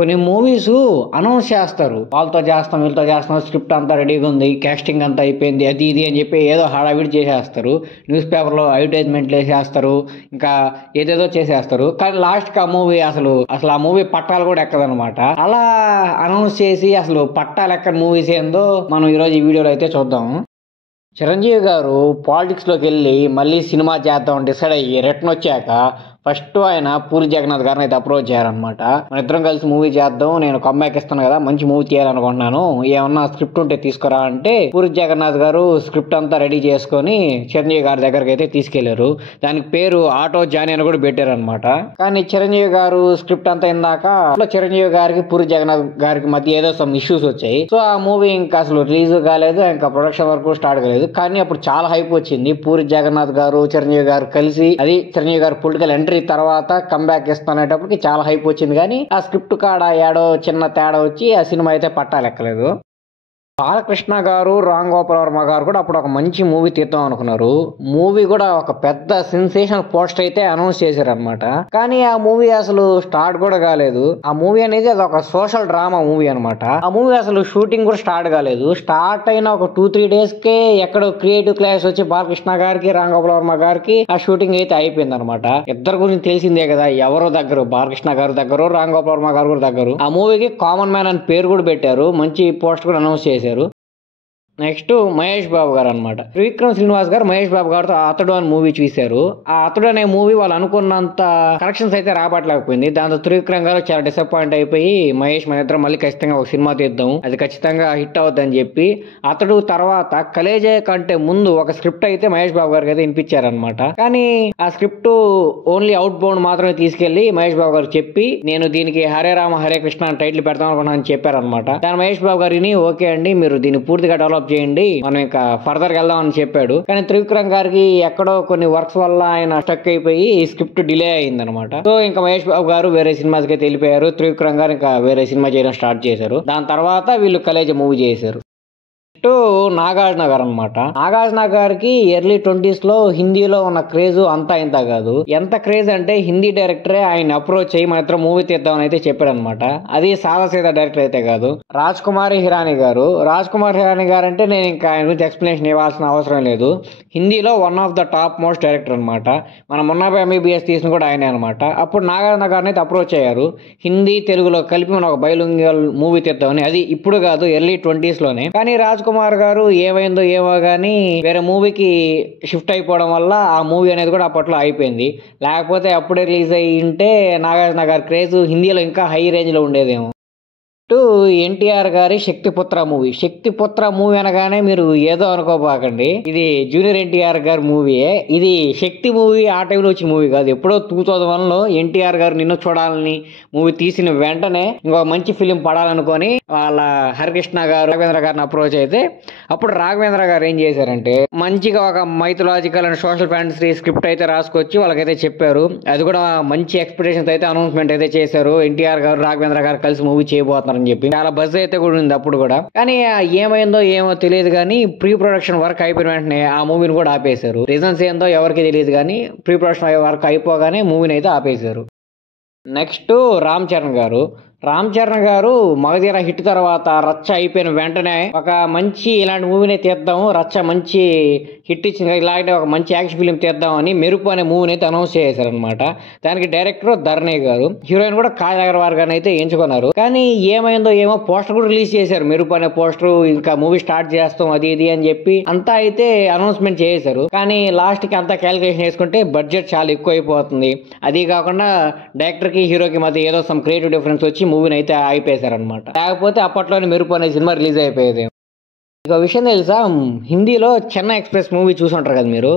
కొన్ని movies announce చేస్తారు. వాళ్ళతో చేస్తాం, వీళ్ళతో చేస్తాం, స్క్రిప్ట్ అంతా రెడీగా ఉంది, కాస్టింగ్ అంతా అయిపోయింది, అది ఇది అని చెప్పి ఏదో హడావిడి చేసేస్తారు. న్యూస్ పేపర్లో అడ్వర్టైజ్మెంట్లు వేసేస్తారు, ఇంకా ఏదేదో చేసేస్తారు. కానీ లాస్ట్కి ఆ మూవీ అసలు అసలు ఆ మూవీ పట్టాలు కూడా ఎక్కదనమాట. అలా అనౌన్స్ చేసి అసలు పట్టాలు ఎక్కని మూవీస్ ఏందో మనం ఈరోజు ఈ వీడియోలో అయితే చూద్దాం. చిరంజీవి గారు పాలిటిక్స్లోకి వెళ్ళి మళ్ళీ సినిమా చేద్దాం డిసైడ్ అయ్యి రిటర్న్ వచ్చాక ఫస్ట్ ఆయన పూరి జగన్నాథ్ గారిని అయితే అప్రోచ్ చేయాలన్నమాట. మన ఇద్దరం కలిసి మూవీ చేద్దాం, నేను కంబ్యాక్ ఇస్తాను కదా, మంచి మూవీ చేయాలనుకుంటున్నాను, ఏమన్నా స్క్రిప్ట్ ఉంటే తీసుకురా అంటే పూరి జగన్నాథ్ గారు స్క్రిప్ట్ అంతా రెడీ చేసుకొని చిరంజీవి గారి దగ్గరికి అయితే తీసుకెళ్లారు. దానికి పేరు ఆటో జానీ అని కూడా పెట్టారనమాట. కానీ చిరంజీవి గారు స్క్రిప్ట్ అంతా ఇందాక చిరంజీవి గారికి పూరి జగన్నాథ్ గారికి మధ్య ఏదో సమ్ ఇష్యూస్ వచ్చాయి. సో ఆ మూవీ ఇంకా అసలు రిలీజ్ కాలేదు, ఇంకా ప్రొడక్షన్ వరకు స్టార్ట్ కాలేదు. కానీ అప్పుడు చాలా హైప్ వచ్చింది. పూరి జగన్నాథ్ గారు చిరంజీవి గారు కలిసి, అది చిరంజీవి గారు పొలిటికల్ ఎంట్రీ తర్వాత కంబ్యాక్ ఇస్తానేటప్పటికి చాలా హైప్ వచ్చింది. కానీ ఆ స్క్రిప్ట్ కాడ ఏడో చిన్న తేడా వచ్చి ఆ సినిమా అయితే పట్టాలెక్కలేదు. బాలకృష్ణ గారు, రామ్ గోపాల్ వర్మ గారు కూడా అప్పుడు ఒక మంచి మూవీ తీద్దాం అనుకున్నారు. మూవీ కూడా ఒక పెద్ద సెన్సేషనల్ పోస్టర్ అయితే అనౌన్స్ చేశారనమాట. కానీ ఆ మూవీ అసలు స్టార్ట్ కూడా కాలేదు. ఆ మూవీ అనేది అది ఒక సోషల్ డ్రామా మూవీ అనమాట. ఆ మూవీ అసలు షూటింగ్ కూడా స్టార్ట్ కాలేదు. స్టార్ట్ అయిన ఒక 2-3 days కే ఎక్కడో క్రియేటివ్ క్లాస్ వచ్చి బాలకృష్ణ గారికి, రామ్ గోపాల్ వర్మ గారికి ఆ షూటింగ్ అయితే అయిపోయింది అనమాట. ఇద్దరు గురించి తెలిసిందే కదా, ఎవరో దగ్గర బాలకృష్ణ గారు దగ్గర, రామ్ గోపాల్ వర్మ గారు కూడా దగ్గర. ఆ మూవీకి కామన్ మ్యాన్ అని పేరు కూడా పెట్టారు, మంచి పోస్టర్ కూడా అనౌన్స్ చేశారు. నెక్స్ట్ మహేష్ బాబు గారు అనమాట. త్రివిక్రమ్ శ్రీనివాస్ గారు మహేష్ బాబు గారితో అతడు అని మూవీ చూశారు. ఆ అతడు అనే మూవీ వాళ్ళు అనుకున్నంత కలెక్షన్స్ అయితే రాబట్టలేకపోయింది. దాంతో త్రివిక్రమ్ గారు చాలా డిసప్పాయింట్ అయిపోయి, మహేష్ మన ఇద్దరం మళ్ళీ ఖచ్చితంగా ఒక సినిమా తీద్దాం, అది ఖచ్చితంగా హిట్ అవుద్దని చెప్పి అతడు తర్వాత కలేజే కంటే ముందు ఒక స్క్రిప్ట్ అయితే మహేష్ బాబు గారికి అయితే వినిపించారనమాట. కానీ ఆ స్క్రిప్ట్ ఓన్లీ అవుట్ బౌండ్ మాత్రమే తీసుకెళ్లి మహేష్ బాబు గారు చెప్పి, నేను దీనికి హరే రామ హరే కృష్ణ అని టైటిల్ పెడతాం అనుకున్నాను అని చెప్పారనమాట. దాని మహేష్ బాబు గారిని ఓకే అండి, మీరు దీన్ని పూర్తిగా డెవలప్ చేయండి, మనం ఇంకా ఫర్దర్ గా వెళ్దాం అని చెప్పాడు. కానీ త్రివిక్రమ్ గారికి ఎక్కడో కొన్ని వర్క్స్ వల్ల ఆయన స్టక్ అయిపోయి ఈ స్క్రిప్ట్ డిలే అయింది అనమాట. సో ఇంకా మహేష్ బాబు గారు వేరే సినిమాకి అయితే వెళ్ళిపోయారు. త్రివిక్రమ్ గారు ఇంకా వేరే సినిమా చేయడం స్టార్ట్ చేశారు. దాని తర్వాత వీళ్ళు కలేజ మూవీ చేశారు. నాగార్జున గారు అనమాట. నాగార్జున గారికి ఎర్లీ 20s లో హిందీలో ఉన్న క్రేజ్ అంతా ఇంత కాదు. ఎంత క్రేజ్ అంటే హిందీ డైరెక్టరే ఆయన అప్రోచ్ అయ్యి మన ఇద్దరం మూవీ తీద్దామని అయితే చెప్పారు అనమాట. అది సాదాసీదా డైరెక్టర్ అయితే కాదు. రాజ్ కుమార్ హిరానీ గారు. రాజ్ కుమార్ హిరానీ గారు అంటే నేను ఇంకా ఆయన గురించి ఎక్స్ప్లెనేషన్ ఇవ్వాల్సిన అవసరం లేదు. హిందీలో one of the top most director అనమాట. మన మున్నాబై ఎంబీబీఎస్ తీసిన కూడా ఆయనే అనమాట. అప్పుడు నాగార్జున గారిని అయితే అప్రోచ్ అయ్యారు, హిందీ తెలుగులో కలిపి మనం ఒక బైలింగ్వల్ మూవీ తీద్దామని. అది ఇప్పుడు కాదు, ఎర్లీ 20s లోనే. కానీ రాజ్ కుమార్ గారు ఏమైందో ఏమో గానీ వేరే మూవీకి షిఫ్ట్ అయిపోవడం వల్ల ఆ మూవీ అనేది కూడా అప్పట్లో అయిపోయింది. లేకపోతే అప్పుడే రిలీజ్ అయ్యి ఉంటే నాగార్జున గారి క్రేజ్ హిందీలో ఇంకా హై రేంజ్ లో ఉండేదేమో. ఎన్టీఆర్ గారి శక్తిపుత్ర మూవీ. శక్తిపుత్ర మూవీ అనగానే మీరు ఏదో అనుకోబాకండి, ఇది జూనియర్ ఎన్టీఆర్ గారి మూవీయే. ఇది శక్తి మూవీ ఆ టైంలో వచ్చిన మూవీ కాదు. ఎప్పుడో 2001 లో ఎన్టీఆర్ గారు నిన్ను చూడాలని మూవీ తీసిన వెంటనే ఇంకో మంచి ఫిలిం పడాలనుకొని వాళ్ళ హరికృష్ణ గారు రాఘవేంద్ర గారిని అప్రోచ్ అయితే, అప్పుడు రాఘవేంద్ర గారు ఏం చేశారంటే మంచిగా ఒక mythological and social fantasy script అయితే రాసుకొచ్చి వాళ్ళకైతే చెప్పారు. అది కూడా మంచి ఎక్స్పెక్టేషన్స్ అయితే అనౌన్స్మెంట్ అయితే చేశారు. ఎన్టీఆర్ గారు రాఘవేంద్ర గారు కలిసి మూవీ చేయబోతున్నారు అని చెప్పి చాలా బజ్ అయితే కూడా ఉంది అప్పుడు కూడా. కానీ ఏమైందో ఏమో తెలియదు కానీ ప్రీ ప్రొడక్షన్ వర్క్ అయిపోయిన వెంటనే ఆ మూవీని కూడా ఆపేశారు. రీజన్స్ ఏందో ఎవరికి తెలియదు కానీ ప్రీ ప్రొడక్షన్ వర్క్ అయిపోగానే మూవీని అయితే ఆపేశారు. నెక్స్ట్ రామ్ చరణ్ గారు. రామ్ చరణ్ గారు మగధీర హిట్ తర్వాత రచ్చ అయిపోయిన వెంటనే ఒక మంచి ఇలాంటి మూవీని తీద్దాము, రచ్చ మంచి హిట్ ఇచ్చింది, ఇలాంటి ఒక మంచి యాక్షన్ ఫిలిం తీద్దామని మెరుపు అనే మూవీని అయితే అనౌన్స్ చేశారనమాట. దానికి డైరెక్టర్ ధర్నే గారు, హీరోయిన్ కూడా కాజల్ అగర్వాల్ గారిని అయితే ఎంచుకున్నారు. కానీ ఏమైందో ఏమో పోస్టర్ కూడా రిలీజ్ చేశారు, మెరుపు అనే పోస్టర్, ఇంకా మూవీ స్టార్ట్ చేస్తాం అది ఇది అని చెప్పి అంతా అయితే అనౌన్స్మెంట్ చేశారు. కానీ లాస్ట్ కి అంతా క్యాలిక్యులేషన్ వేసుకుంటే బడ్జెట్ చాలా ఎక్కువ అయిపోతుంది. అది కాకుండా డైరెక్టర్ కి హీరోకి మధ్య ఏదో సమ్ క్రియేటివ్ డిఫరెన్స్ వచ్చి మూవీని అయితే ఆగిపోయారనమాట. లేకపోతే అప్పట్లోనే మెరుపు అనే సినిమా రిలీజ్ అయిపోయేది. ఒక విషయం తెలుసా, హిందీలో చెన్నై ఎక్స్ప్రెస్ మూవీ చూసుంటారు కదా మీరు.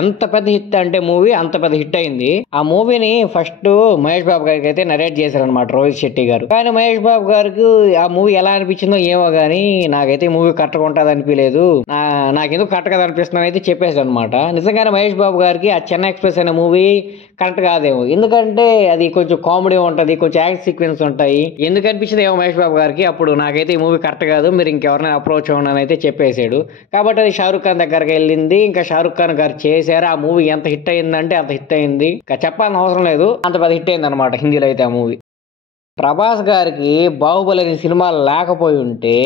ఎంత పెద్ద హిట్ అంటే మూవీ అంత పెద్ద హిట్ అయింది. ఆ మూవీని ఫస్ట్ మహేష్ బాబు గారికి అయితే నరేట్ చేశారనమాట రోహిత్ శెట్టి గారు. కానీ మహేష్ బాబు గారికి ఆ మూవీ ఎలా అనిపించిందో ఏమో గానీ నాకైతే మూవీ కరెక్ట్గా ఉంటుంది అనిపించలేదు, నాకెందుకు కరెక్ట్ కదా అనిపిస్తుంది అయితే చెప్పేసాడు అనమాట. నిజంగానే మహేష్ బాబు గారికి ఆ చెన్నై ఎక్స్ప్రెస్ అనే మూవీ కరెక్ట్ కాదేమో, ఎందుకంటే అది కొంచెం కామెడీ ఉంటది, కొంచెం యాక్షన్ సీక్వెన్స్ ఉంటాయి. ఎందుకు అనిపించింది ఏమో మహేష్ బాబు గారికి. అప్పుడు నాకైతే ఈ మూవీ కరెక్ట్ కాదు, మీరు ఇంకెవరైనా అప్రోచ్ అవ్వనని అయితే చెప్పేశాడు. కాబట్టి అది షారుఖ్ ఖాన్ దగ్గరికి వెళ్ళింది. ఇంకా షారుఖ్ ఖాన్ గారు చేశారు. ఆ మూవీ ఎంత హిట్ అయిందంటే అంత హిట్ అయింది, ఇంకా చెప్పాల్సిన అవసరం లేదు, అంత పెద్ద హిట్ అయింది అనమాట హిందీలో అయితే ఆ మూవీ. ప్రభాస్ గారికి బాహుబలి అనే సినిమాలు లేకపోయి ఉంటే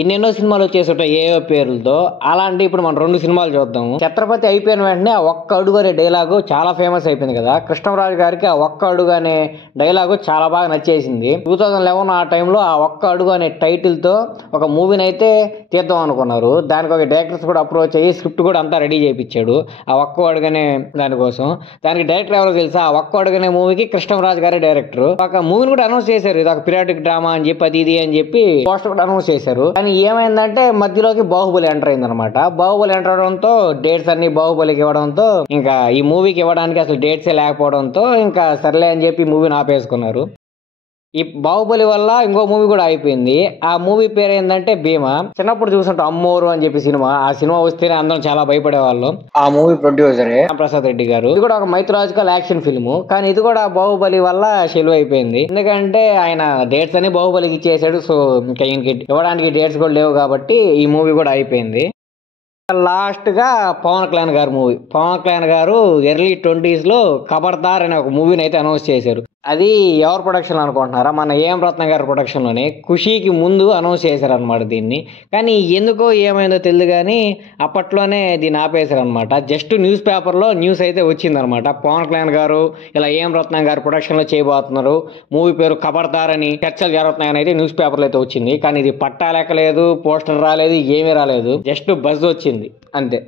ఎన్నెన్నో సినిమాలు వచ్చేసాయి ఏవో పేర్లతో. అలాంటి ఇప్పుడు మనం 2 సినిమాలు చూద్దాము. ఛత్రపతి అయిపోయిన వెంటనే ఆ ఒక్క అడుగు అనే డైలాగు చాలా ఫేమస్ అయిపోయింది కదా. కృష్ణరాజు గారికి ఆ ఒక్క అడుగు అనే డైలాగు చాలా బాగా నచ్చేసింది. 2011 ఆ టైంలో ఆ ఒక్క అడుగు అనే టైటిల్ తో ఒక మూవీని అయితే తీద్దాం అనుకున్నారు. దానికి ఒక డైరెక్టర్స్ కూడా అప్రోచ్ అయ్యి స్క్రిప్ట్ కూడా అంతా రెడీ చేయించాడు ఆ ఒక్క అడుగు అనే దానికోసం. దానికి డైరెక్టర్ ఎవరో తెలుసా? ఆ ఒక్క అడుగు అనే మూవీకి కృష్ణరాజు గారే డైరెక్టర్. ఒక మూవీని కూడా అనౌన్స్ చేశారు, ఇది ఒక పీరియాడిక్ డ్రామా అని చెప్పి అది ఇది అని చెప్పి పోస్టర్ కూడా అనౌన్స్ చేశారు. కానీ ఏమైందంటే మధ్యలోకి బాహుబలి ఎంటర్ అయిందనమాట. బాహుబలి ఎంటర్ అవడంతో డేట్స్ అన్ని బాహుబలికి ఇవ్వడంతో ఇంకా ఈ మూవీకి ఇవ్వడానికి అసలు డేట్సే లేకపోవడంతో ఇంకా సర్లే అని చెప్పి మూవీని ఆపేసుకున్నారు. ఈ బాహుబలి వల్ల ఇంకో మూవీ కూడా అయిపోయింది. ఆ మూవీ పేరు ఏంటంటే భీమా. చిన్నప్పుడు చూసుంటాం అమ్మోరు అని చెప్పి సినిమా. ఆ సినిమా వస్తేనే అందరం చాలా భయపడేవాళ్ళం. ఆ మూవీ ప్రొడ్యూసరే ప్రసాద్ రెడ్డి గారు. ఇది కూడా ఒక మైథలాజికల్ యాక్షన్ ఫిల్మ్. కానీ ఇది కూడా బాహుబలి వల్ల షెలువు అయిపోయింది. ఎందుకంటే ఆయన డేట్స్ అని బాహుబలికి ఇచ్చేసాడు. సో ఇంకా ఇవ్వడానికి డేట్స్ కూడా లేవు కాబట్టి ఈ మూవీ కూడా అయిపోయింది. లాస్ట్ గా పవన్ కళ్యాణ్ గారు మూవీ. పవన్ కళ్యాణ్ గారు ఎర్లీ 20s లో ఖబర్దార్ అనే ఒక మూవీని అయితే అనౌన్స్ చేశారు. అది ఎవరు ప్రొడక్షన్ అనుకుంటున్నారా? మన ఏఎం రత్న గారి ప్రొడక్షన్ లోనే ఖుషీకి ముందు అనౌన్స్ చేశారు అనమాట దీన్ని. కానీ ఎందుకో ఏమైందో తెలియదు కానీ అప్పట్లోనే దీన్ని ఆపేశారు అనమాట. జస్ట్ న్యూస్ పేపర్ లో న్యూస్ అయితే వచ్చిందనమాట. పవన్ కళ్యాణ్ గారు ఇలా ఏఎం రత్న గారి ప్రొడక్షన్ లో చేయబోతున్నారు, మూవీ పేరు ఖబర్దార్ అని చర్చలు జరుగుతున్నాయని అయితే న్యూస్ పేపర్లో అయితే వచ్చింది. కానీ ఇది పట్టా లెక్కలేదు, పోస్టర్ రాలేదు, ఏమీ రాలేదు, జస్ట్ బజ్ వచ్చింది అంతే.